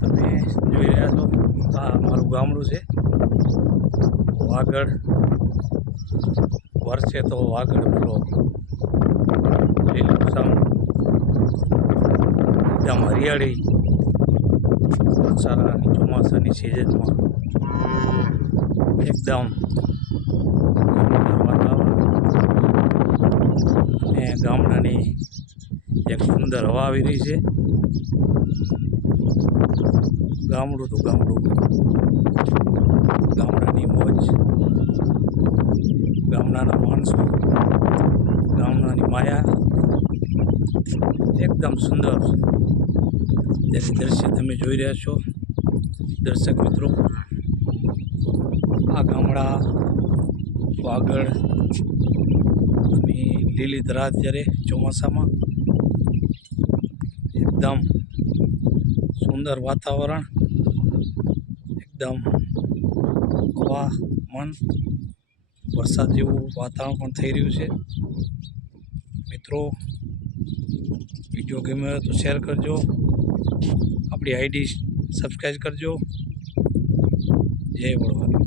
તમે જોઈ રહ્યા છો આ અમારું ગામડું છે વાગડ. વર્ષે તો વાગડ પેલો લીલુંછમ એકદમ હરિયાળી સારાની ચોમાસાની સિઝનમાં એકદમ વાતાવરણ અને ગામડાની એક સુંદર હવા આવી રહી છે. ગામડું તો ગામડું, ગામડાની મોજ, ગામડાના માણસો, ગામડાની માયા એકદમ સુંદર જે દ્રશ્ય તમે જોઈ રહ્યા છો દર્શક મિત્રો. આ ગામડા વાગડ અને લીલી ધરાત જ્યારે ચોમાસામાં એકદમ સુંદર વાતાવરણ, એકદમ હવામાન વરસાદ જેવું વાતાવરણ પણ થઈ રહ્યું છે. મિત્રો વિડીયો ગમ્યો હોય તો શેર કરજો, આપણી આઈડી સબસ્ક્રાઈબ કરજો. જય વડવાણી.